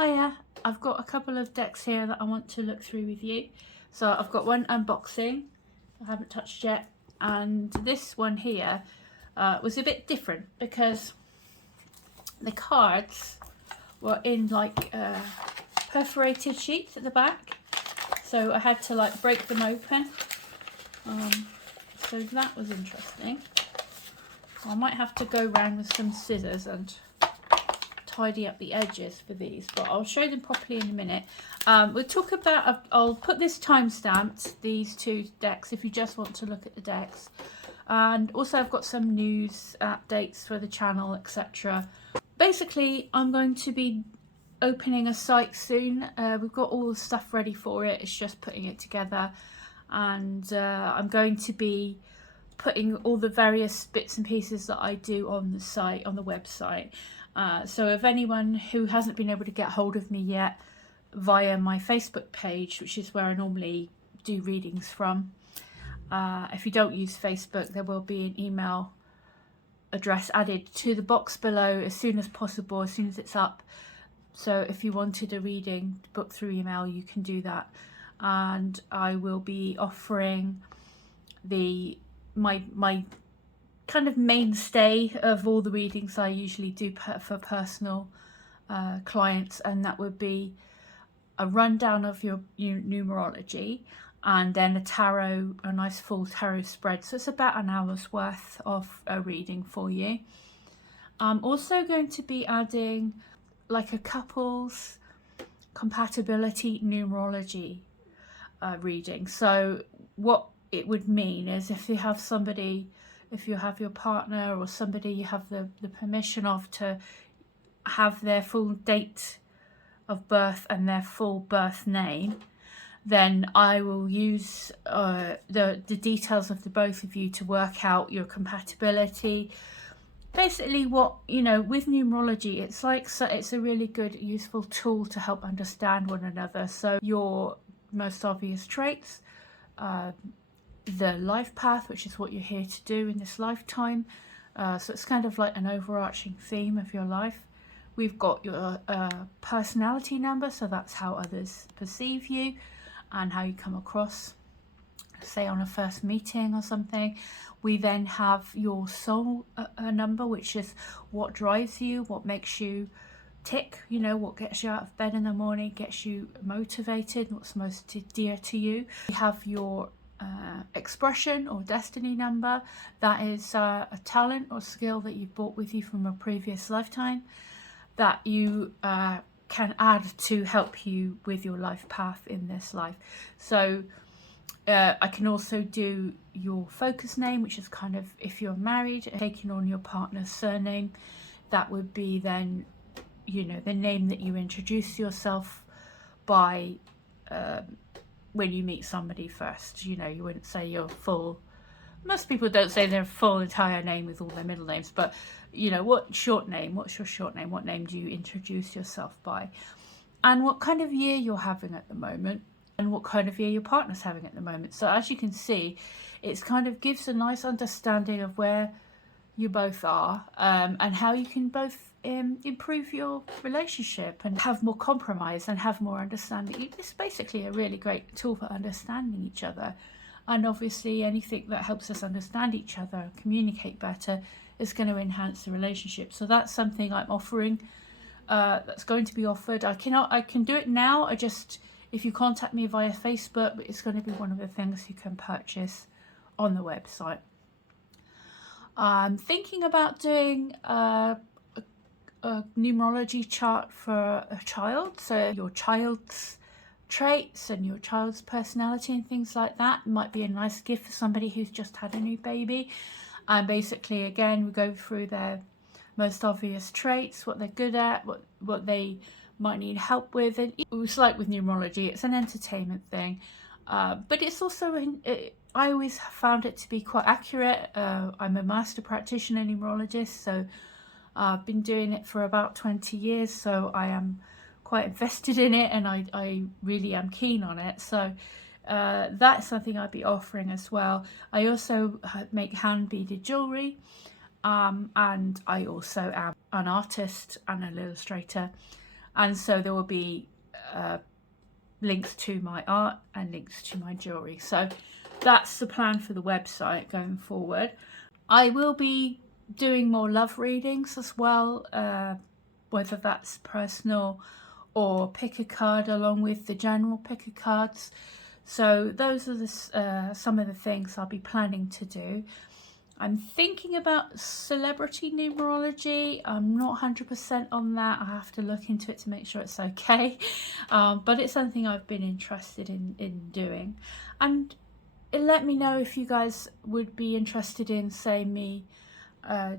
Hiya, I've got a couple of decks here that I want to look through with you. So I've got one unboxing I haven't touched yet, and this one here was a bit different because the cards were in like perforated sheets at the back, so I had to like break them open. So that was interesting. I might have to go around with some scissors and tidy up the edges for these, but I'll show them properly in a minute. We'll talk about, I'll put this time stamped, these two decks, if you just want to look at the decks. And also I've got some news updates for the channel, etc. Basically, I'm going to be opening a site soon. We've got all the stuff ready for it, it's just putting it together. And I'm going to be putting all the various bits and pieces that I do on the site, on the website. So if anyone who hasn't been able to get hold of me yet via my Facebook page, which is where I normally do readings from, if you don't use Facebook, there will be an email address added to the box below as soon as possible, as soon as it's up. So if you wanted a reading booked through email, you can do that. And I will be offering my kind of mainstay of all the readings I usually do for personal clients, and that would be a rundown of your numerology and then a nice full tarot spread. So it's about an hour's worth of a reading for you. I'm also going to be adding like a couple's compatibility numerology reading. So what it would mean is if you have somebody, if you have your partner or somebody you have the permission of to have their full date of birth and their full birth name, then I will use the details of the both of you to work out your compatibility. Basically, what, you know, with numerology, it's like, so it's a really good useful tool to help understand one another. So your most obvious traits, the life path, which is what you're here to do in this lifetime. So it's kind of like an overarching theme of your life. We've got your personality number, so that's how others perceive you and how you come across, say on a first meeting or something. We then have your soul number, which is what drives you, what makes you tick, you know, what gets you out of bed in the morning, gets you motivated, what's most dear to you. We have your expression or destiny number. That is a talent or skill that you've brought with you from a previous lifetime that you can add to help you with your life path in this life. So I can also do your focus name, which is kind of, if you're married, taking on your partner's surname. That would be then, you know, the name that you introduce yourself by when you meet somebody first. You know, you wouldn't say your full, most people don't say their full entire name with all their middle names, but you know, what short name, what's your short name, what name do you introduce yourself by, and what kind of year you're having at the moment, and what kind of year your partner's having at the moment. So as you can see, it's kind of gives a nice understanding of where you both are, and how you can both improve your relationship and have more compromise and have more understanding. It's basically a really great tool for understanding each other, and obviously anything that helps us understand each other and communicate better is going to enhance the relationship. So that's something I'm offering, that's going to be offered. I can do it now. I just, if you contact me via Facebook, it's going to be one of the things you can purchase on the website. I'm thinking about doing a numerology chart for a child, so your child's traits and your child's personality and things like that might be a nice gift for somebody who's just had a new baby. And basically, again, we go through their most obvious traits, what they're good at, what they might need help with. And it's like with numerology, it's an entertainment thing, but it's also I always found it to be quite accurate. I'm a master practitioner numerologist, so I've been doing it for about 20 years, so I am quite invested in it, and I really am keen on it. So that's something I'd be offering as well. I also make hand beaded jewellery, and I also am an artist and an illustrator, and so there will be links to my art and links to my jewelry. So that's the plan for the website going forward. I will be doing more love readings as well, whether that's personal or pick a card along with the general pick a cards. So those are the some of the things I'll be planning to do. I'm thinking about celebrity numerology. I'm not 100% on that. I have to look into it to make sure it's okay. But it's something I've been interested in doing. And let me know if you guys would be interested in, say, me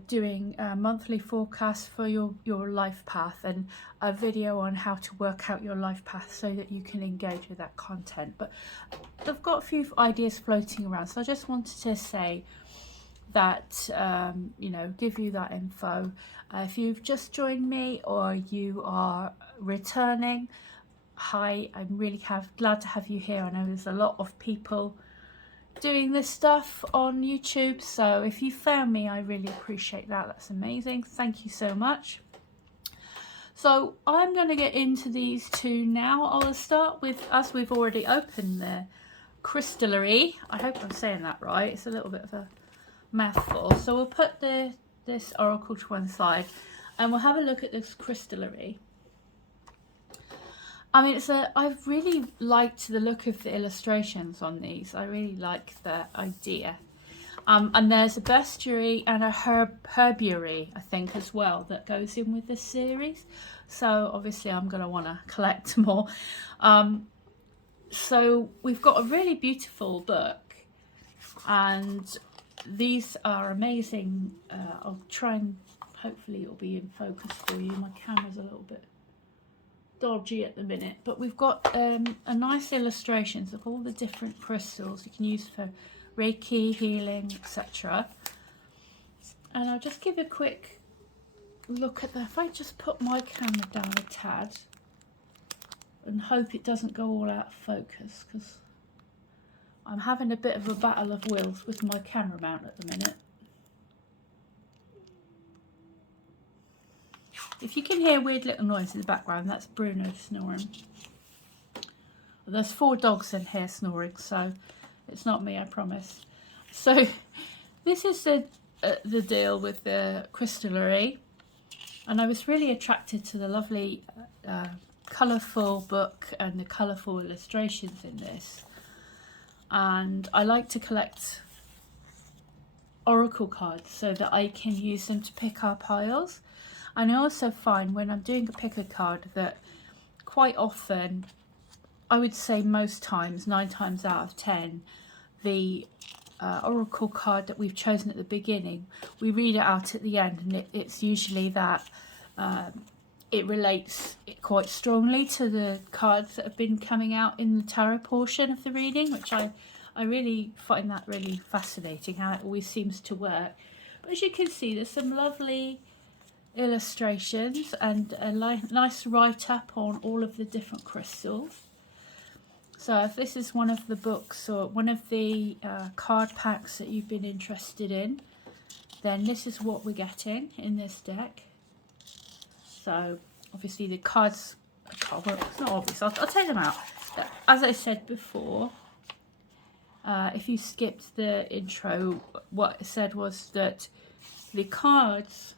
doing a monthly forecast for your life path, and a video on how to work out your life path so that you can engage with that content. But I've got a few ideas floating around, so I just wanted to say that, you know, give you that info. If you've just joined me or you are returning, hi, I'm really glad to have you here. I know there's a lot of people doing this stuff on YouTube, so if you found me, I really appreciate that. That's amazing. Thank you so much. So I'm going to get into these two now. I'll start with, as we've already opened the Crystallary. I hope I'm saying that right. It's a little bit of a mouthful. So we'll put this oracle to one side and we'll have a look at this Crystallary. I mean, I've really liked the look of the illustrations on these. I really like the idea. And there's a bestiary and a herbiary, I think, as well, that goes in with this series. So obviously I'm going to want to collect more. So we've got a really beautiful book, and these are amazing. I'll try and hopefully it'll be in focus for you. My camera's a little bit dodgy at the minute, but we've got a nice illustrations of all the different crystals you can use for Reiki, healing, etc. And I'll just give a quick look at that. If I just put my camera down a tad and hope it doesn't go all out of focus, because I'm having a bit of a battle of wills with my camera mount at the minute. If you can hear weird little noise in the background, that's Bruno snoring. There's 4 dogs in here snoring, so it's not me, I promise. So this is the deal with the Crystallary, and I was really attracted to the lovely colourful book and the colourful illustrations in this. And I like to collect oracle cards so that I can use them to pick our piles. And I also find when I'm doing a pick a card that quite often, I would say most times, 9 times out of 10, the oracle card that we've chosen at the beginning, we read it out at the end, and it's usually that it relates quite strongly to the cards that have been coming out in the tarot portion of the reading, which I really find that really fascinating, how it always seems to work. But as you can see, there's some lovely illustrations and a nice write-up on all of the different crystals. So if this is one of the books or one of the card packs that you've been interested in, then this is what we're getting in this deck. So obviously the cards, well, it's not obvious, I'll take them out. As I said before, if you skipped the intro, what I said was that the cards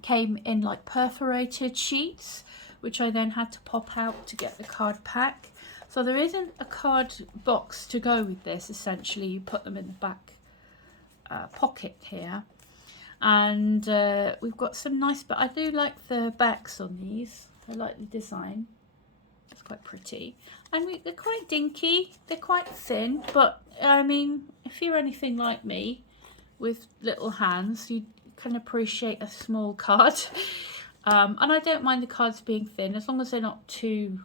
came in like perforated sheets, which I then had to pop out to get the card pack. So there isn't a card box to go with this. Essentially, you put them in the back pocket here. And we've got some nice, but I do like the backs on these. I like the design. It's quite pretty. And they're quite dinky. They're quite thin, but I mean, if you're anything like me with little hands, you can appreciate a small card. And I don't mind the cards being thin, as long as they're not too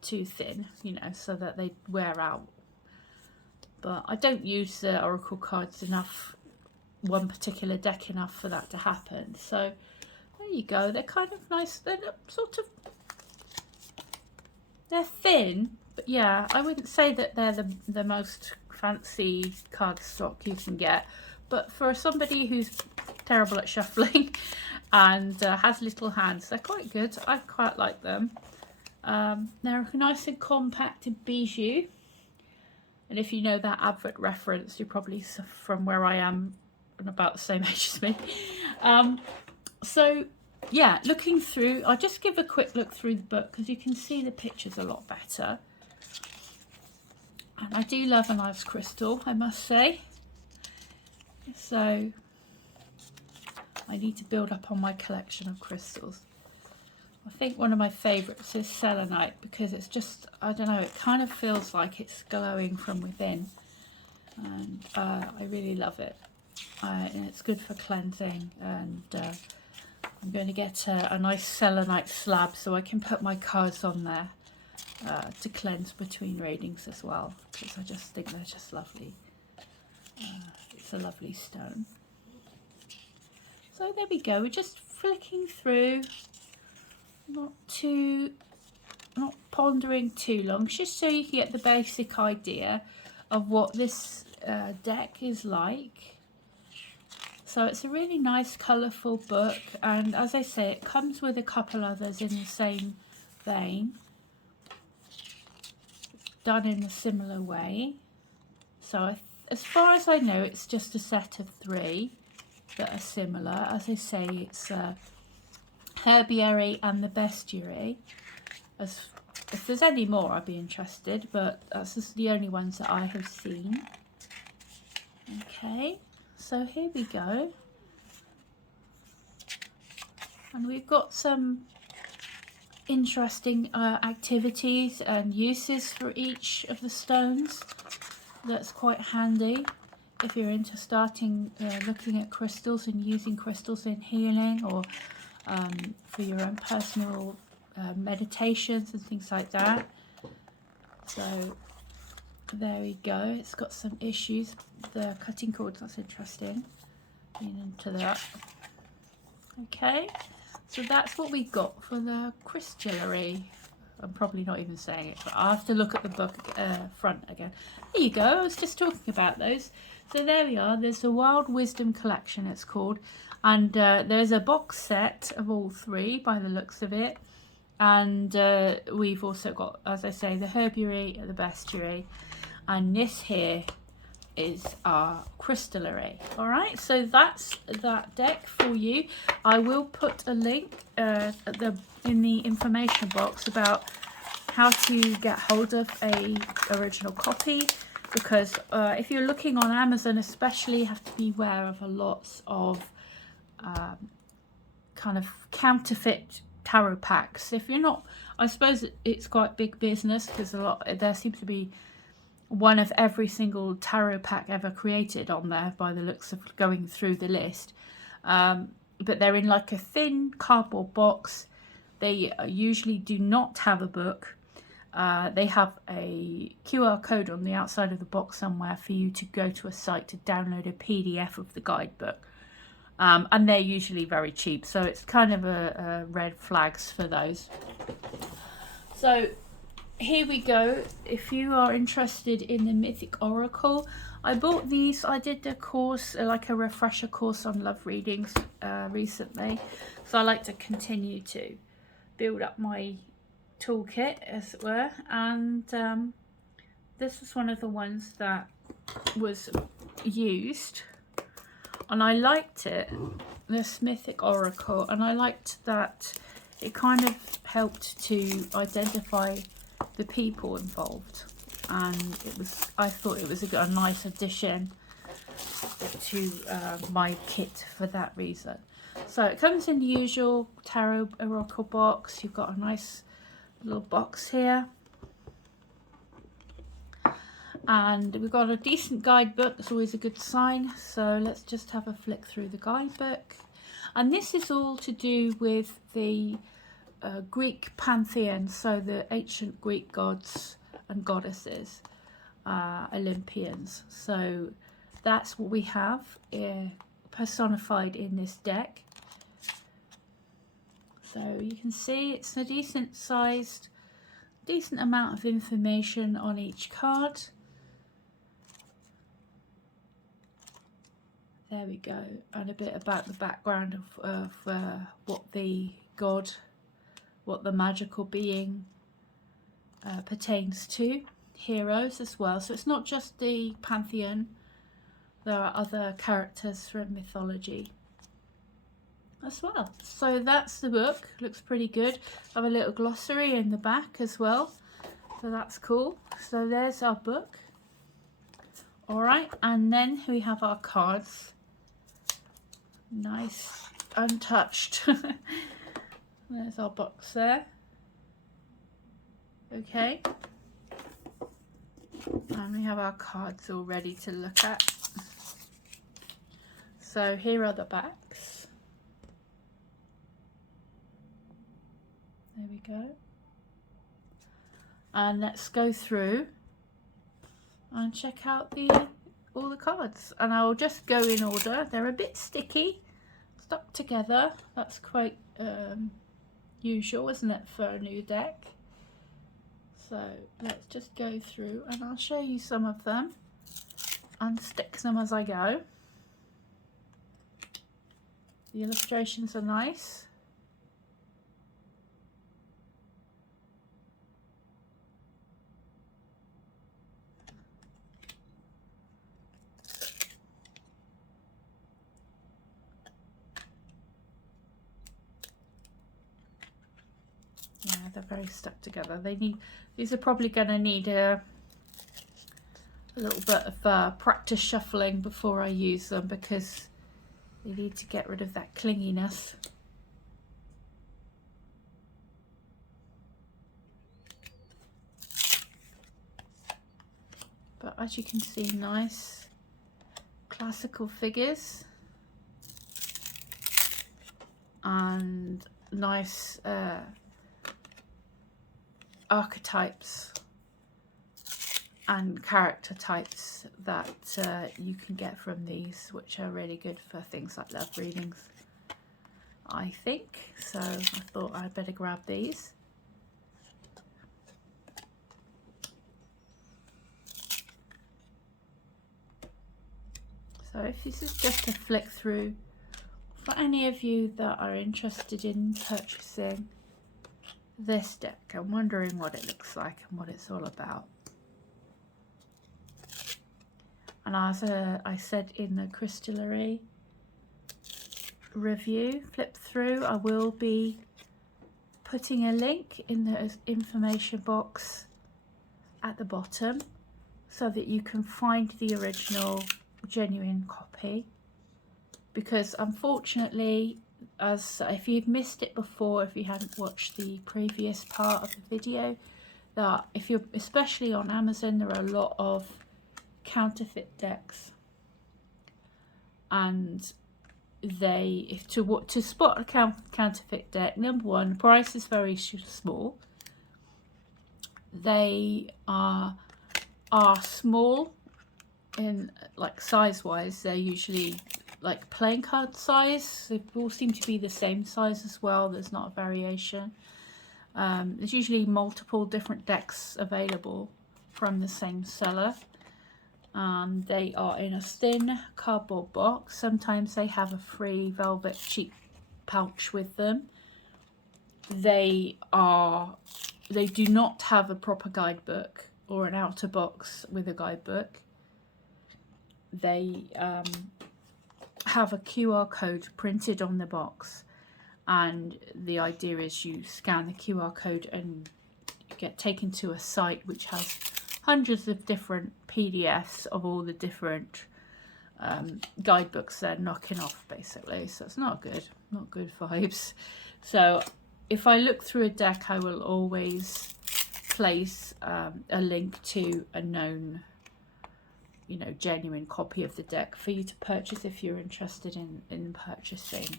thin, you know, so that they wear out. But I don't use the oracle cards enough, one particular deck enough for that to happen. So there you go. They're kind of nice. They're sort of, they're thin, but yeah, I wouldn't say that they're the most fancy card stock you can get. But for somebody who's terrible at shuffling and has little hands. They're quite good. I quite like them. They're nice and compact and bijou. And if you know that advert reference, you're probably from where I am and about the same age as me. So yeah, looking through, I'll just give a quick look through the book because you can see the pictures a lot better. And I do love a nice crystal, I must say. So I need to build up on my collection of crystals. I think one of my favourites is selenite because it's just, I don't know, it kind of feels like it's glowing from within. And I really love it. And it's good for cleansing. And I'm going to get a nice selenite slab so I can put my cards on there to cleanse between readings as well. Because I just think they're just lovely. It's a lovely stone. So there we go. We're just flicking through. Not pondering too long, just so you can get the basic idea of what this deck is like. So it's a really nice colourful book, and as I say, it comes with a couple others in the same vein, done in a similar way. So as far as I know, it's just a set of 3 that are similar. As I say, it's Herbiary and the Bestiary. If there's any more, I'd be interested, but that's just the only ones that I have seen. Okay, so here we go. And we've got some interesting activities and uses for each of the stones. That's quite handy if you're into starting looking at crystals and using crystals in healing, or for your own personal meditations and things like that. So there we go. It's got some issues. The cutting cords, that's interesting. Being into that. Okay, so that's what we got for the crystallary. I'm probably not even saying it, but I'll have to look at the book front again. There you go. I was just talking about those. So there we are. There's the Wild Wisdom Collection, it's called. And there's a box set of all 3 by the looks of it. And we've also got, as I say, the Herbiary, the Bestiary. And this here is our crystallary. All right, so that's that deck for you. I will put a link in the information box about how to get hold of a original copy, because if you're looking on Amazon especially, you have to be aware of a lot of kind of counterfeit tarot packs. If you're not, I suppose it's quite big business, because there seems to be one of every single tarot pack ever created on there by the looks of going through the list. But they're in like a thin cardboard box. They usually do not have a book. They have a QR code on the outside of the box somewhere for you to go to a site to download a PDF of the guidebook. And they're usually very cheap, so it's kind of a red flags for those. So here we go. If you are interested in the Mythic Oracle, I bought these. I did the course, like a refresher course on love readings recently, so I like to continue to build up my toolkit, as it were. And this is one of the ones that was used, and I liked it, this Mythic Oracle, and I liked that it kind of helped to identify the people involved, and I thought it was a nice addition to my kit for that reason. So it comes in the usual tarot oracle box. You've got a nice little box here, and we've got a decent guidebook. That's always a good sign. So let's just have a flick through the guidebook, and this is all to do with the Greek pantheon, so the ancient Greek gods and goddesses, Olympians. So that's what we have personified in this deck. So you can see it's a decent amount of information on each card. There we go. And a bit about the background of what the god, what the magical being pertains to. Heroes as well. So it's not just the pantheon. There are other characters from mythology as well. So that's the book. Looks pretty good. I have a little glossary in the back as well. So that's cool. So there's our book. Alright, and then we have our cards. Nice, untouched. There's our box there. Okay. And we have our cards all ready to look at. So here are the backs. There we go. And let's go through and check out all the cards. And I'll just go in order. They're a bit sticky, stuck together. That's quite usual, isn't it, for a new deck? So let's just go through and I'll show you some of them and stick them as I go. The illustrations are nice. Yeah, they're very stuck together. These are probably going to need a little bit of practice shuffling before I use them, because they need to get rid of that clinginess. But as you can see, nice classical figures and nice archetypes and character types that you can get from these, which are really good for things like love readings, I think. So I thought I'd better grab these. So if this is just a flick through, for any of you that are interested in purchasing this deck and wondering what it looks like and what it's all about. And as I said in the Crystallary review, flip through, I will be putting a link in the information box at the bottom so that you can find the original genuine copy, because unfortunately, as if you've missed it before, if you hadn't watched the previous part of the video, that if you're especially on Amazon, there are a lot of counterfeit decks, and to spot a counterfeit deck, number one, the price is very small. They are small in like size wise. They're usually like playing card size. They all seem to be the same size as well. There's not a variation. There's usually multiple different decks available from the same seller. They are in a thin cardboard box. Sometimes they have a free velvet cheap pouch with them. They do not have a proper guidebook or an outer box with a guidebook. They have a QR code printed on the box, and the idea is you scan the QR code and get taken to a site which has hundreds of different PDFs of all the different guidebooks they're knocking off, basically. So it's not good vibes. So if I look through a deck, I will always place a link to a known, genuine copy of the deck for you to purchase if you're interested in purchasing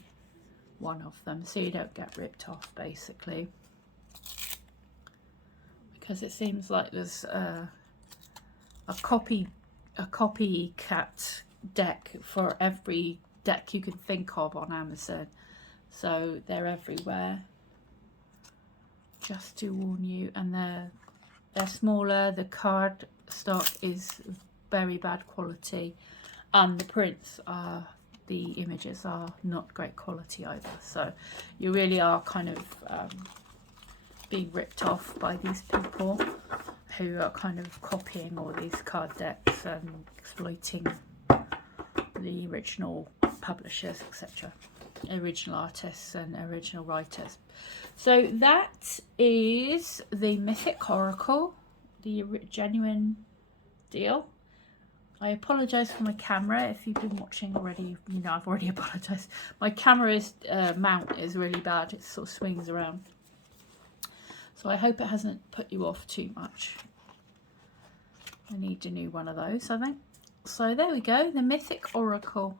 one of them, so you don't get ripped off, basically, because it seems like there's a copycat deck for every deck you can think of on Amazon, so they're everywhere, just to warn you. And they're smaller, the card stock is very bad quality, and the prints are the images are not great quality either. So you really are kind of being ripped off by these people who are kind of copying all these card decks and exploiting the original publishers, etc., original artists and original writers. So that is the Mythic Oracle, the genuine deal. I apologise for my camera. If you've been watching already, you know I've already apologised. My camera's mount is really bad. It sort of swings around. So I hope it hasn't put you off too much. I need a new one of those, I think. So there we go, the Mythic Oracle,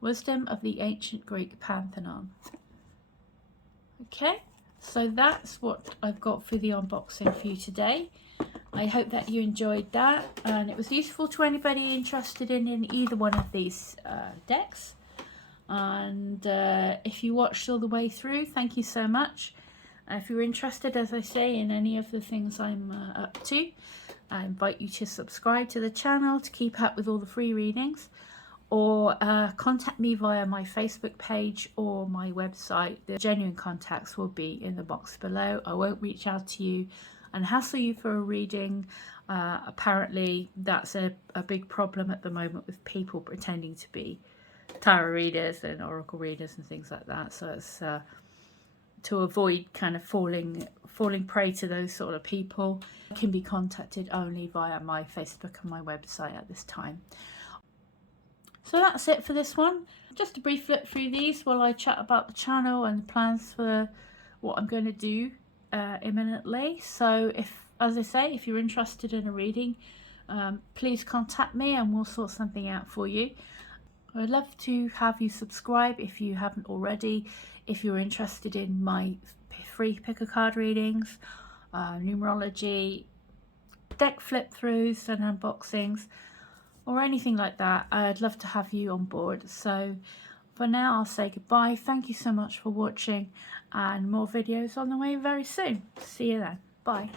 Wisdom of the Ancient Greek Pantheon. Okay, so that's what I've got for the unboxing for you today. I hope that you enjoyed that and it was useful to anybody interested in either one of these decks. And if you watched all the way through, thank you so much. If you're interested, as I say, in any of the things I'm up to, I invite you to subscribe to the channel to keep up with all the free readings, or contact me via my Facebook page or my website. The genuine contacts will be in the box below. I won't reach out to you and hassle you for a reading. Apparently that's a big problem at the moment with people pretending to be tarot readers and oracle readers and things like that. So it's to avoid kind of falling prey to those sort of people, can be contacted only via my Facebook and my website at this time. So that's it for this one. Just a brief flip through these while I chat about the channel and the plans for what I'm going to do imminently. So as I say, if you're interested in a reading, please contact me and we'll sort something out for you. I'd love to have you subscribe if you haven't already. If you're interested in my free pick a card readings, numerology, deck flip throughs and unboxings, or anything like that, I'd love to have you on board. So for now, I'll say goodbye. Thank you so much for watching, and more videos on the way very soon. See you then. Bye.